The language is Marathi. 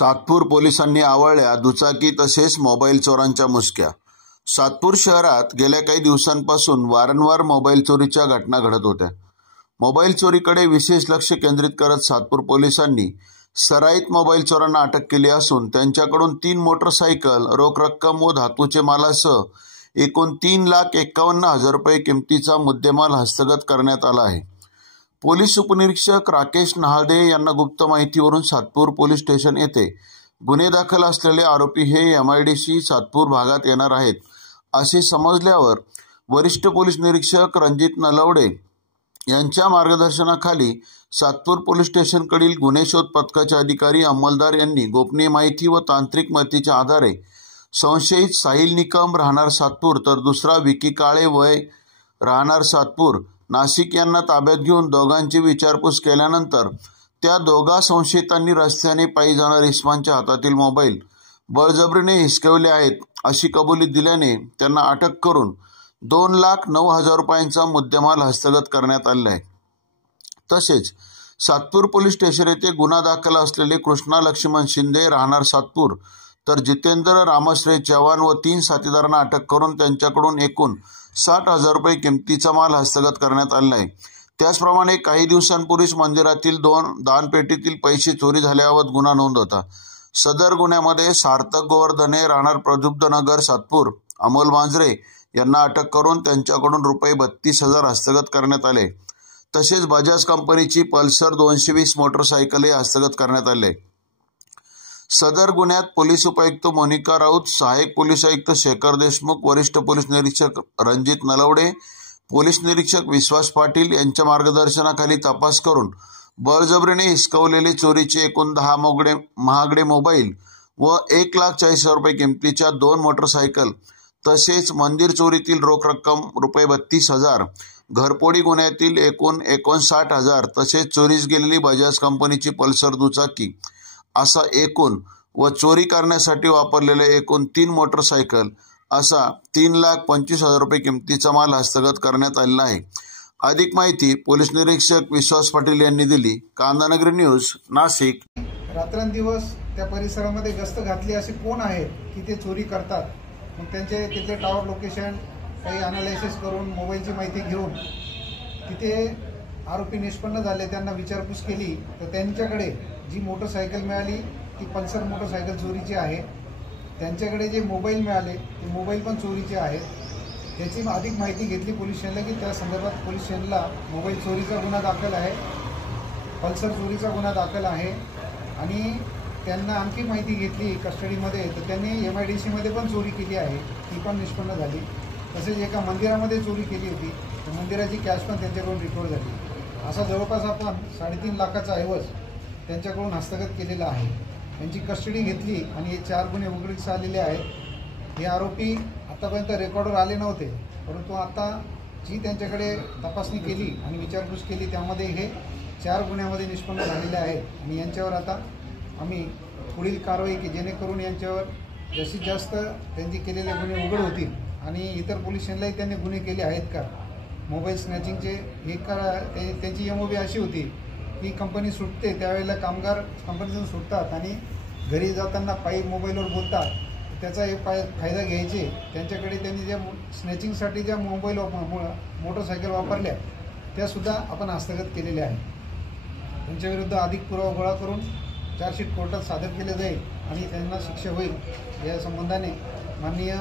सातपूर पोलिसांनी आवळल्या दुचाकी तसेच मोबाईल चोरांच्या मुसक्या। सातपूर शहरात गेल्या काही दिवसांपासून वारंवार मोबाईल चोरीच्या घटना घडत होत्या। मोबाईल चोरीकडे विशेष लक्ष केंद्रित करत सातपूर पोलिसांनी सराईत मोबाईल चोरांना अटक केली असून त्यांच्याकडून 3 मोटरसायकल, रोख रक्कम व धातूचे मालासह एकूण 3,51,000 रुपये किमतीचा मुद्देमाल हस्तगत करण्यात आला आहे। पोलीस उपनिरीक्षक राकेश नहालदे यांना गुप्त माहितीवरून सातपूर पोलीस स्टेशन येथे गुन्हे दाखल असलेले आरोपी हे MIDC सातपूर भागात येणार आहेत असे समजल्यावर वरिष्ठ पोलीस निरीक्षक रणजित नलवडे यांच्या मार्गदर्शनाखाली सातपूर पोलीस स्टेशनकडील गुन्हे शोध पथकाचे अधिकारी अंमलदार यांनी गोपनीय माहिती व तांत्रिक मदतीच्या आधारे संशयित साहिल निकम राहणार सातपूर तर दुसरा विकी काळे वय राहणार सातपूर नाशिक यांना ताब्यात घेऊन दोघांची विचारपूस केल्यानंतर त्या दोघा संशयितांनी रस्त्याने पायी जाणाऱ्या इसमांच्या हातातील मोबाईल बळजबरीने हिसकावले आहेत अशी कबुली दिल्याने त्यांना अटक करून 2,09,000 रुपयांचा मुद्देमाल हस्तगत करण्यात आला आहे। तसेच सातपूर पोलीस स्टेशन येथे गुन्हा दाखल असलेले कृष्णा लक्ष्मण शिंदे राहणार सातपूर तर जितेंद्र रामश्री चव्हाण व 3 साथीदारांना अटक करून त्यांच्याकडून एकूण 60,000 रुपये किमतीचा माल हस्तगत करण्यात आला आहे। त्याचप्रमाणे काही दिवसांपूर्वीच मंदिरातील 2 दानपेटीतील पैसे चोरी झाल्याबाबत गुन्हा नोंद होता। सदर गुन्ह्यामध्ये सार्थक गोवर्धने राहणार प्रबुद्धनगर सातपूर, अमोल मांजरे यांना अटक करून त्यांच्याकडून रुपये 32,000 हस्तगत करण्यात आले। तसेच बजाज कंपनीची पल्सर 220 मोटरसायकलही हस्तगत करण्यात आले। सदर गुन्ह्यात पोलीस उपायुक्त मोनिका राऊत, सहाय्यक पोलीस आयुक्त शेखर देशमुख, वरिष्ठ पोलीस निरीक्षक रणजित नलवडे, पोलीस निरीक्षक विश्वास पाटील यांच्या मार्गदर्शनाखाली तपास करून बळजबरीने हिसकावलेले चोरीचे एकूण 10 महागडे मोबाईल व 1,40,000 रुपये किमतीच्या 2 मोटरसायकल तसेच मंदिर चोरीतील रोख रक्कम रुपये 32,000, घरफोडी गुन्ह्यातील एकूण 59,000 तसेच चोरीस गेलेली बजाज कंपनीची पल्सर दुचाकी असा एकूण व चोरी करण्यासाठी वापरलेले एकूण 3 मोटरसायकल असा 3,25,000 रुपये किमतीचा माल हस्तगत करण्यात आलेला आहे। अधिक माहिती पोलीस निरीक्षक विश्वास पाटील यांनी दिली। कांदानगरी न्यूज, नाशिक। रात्रंदिवस त्या परिसरामध्ये गस्त घातली असे कोण आहेत की ते चोरी करतात? मग त्यांचे तिथले टॉवर लोकेशन काही अनालिसिस करून मोबाईलची माहिती घेऊन तिथे आरोपी निष्पन्न झाले, त्यांना विचारपूस केली तर त्यांच्याकडे जी मोटरसायकल मिळाली ती पल्सर मोटरसायकल चोरीची आहे। त्यांच्याकडे जे मोबाईल मिळाले ते मोबाईल पण चोरीचे आहेत। त्याची अधिक माहिती घेतली पोलीस स्टेशनला की त्या संदर्भात पोलीस स्टेशनला मोबाईल चोरीचा गुन्हा दाखल आहे, पल्सर चोरीचा गुन्हा दाखल आहे। आणि त्यांना आणखी माहिती घेतली कस्टडीमध्ये तर त्यांनी MIDC मध्ये पण चोरी केली आहे, ती पण निष्पन्न झाली। तसेच एका मंदिरामध्ये चोरी केली होती, तर मंदिराची कॅश पण त्यांच्याकडून रिकव्हर झाली। असा जवळपास आपण 3.5 लाखाचा ऐवज त्यांच्याकडून हस्तगत केलेला आहे। त्यांची कस्टडी घेतली आणि हे 4 गुन्हे उघडकीस आलेले आहेत। हे आरोपी आतापर्यंत रेकॉर्डवर आले नव्हते, परंतु आता जी त्यांच्याकडे तपासणी केली आणि विचारपूस केली त्यामध्ये हे 4 गुन्ह्यामध्ये निष्पन्न झालेले आहेत। आणि यांच्यावर आता आम्ही पुढील कारवाई की जेणेकरून यांच्यावर जास्तीत जास्त त्यांची केलेले गुन्हे उघड होतील। आणि इतर पोलीस स्टेशनलाही त्यांनी गुन्हे केले आहेत का मोबाईल स्नॅचिंगचे हे त्यांची MOB अशी होती की कंपनी सुटते त्यावेळेला कामगार कंपनीतून सुटतात आणि घरी जाताना पायी मोबाईलवर बोलतात, त्याचा एक फायदा घ्यायचे। त्यांच्याकडे त्यांनी ज्या स्नॅचिंगसाठी ज्या मोटरसायकल वापरल्या त्यासुद्धा आपण हस्तगत केलेल्या आहेत। त्यांच्याविरुद्ध अधिक पुरावा गोळा करून चार्जशीट कोर्टात सादर केले जाईल आणि त्यांना शिक्षा होईल। या संबंधाने माननीय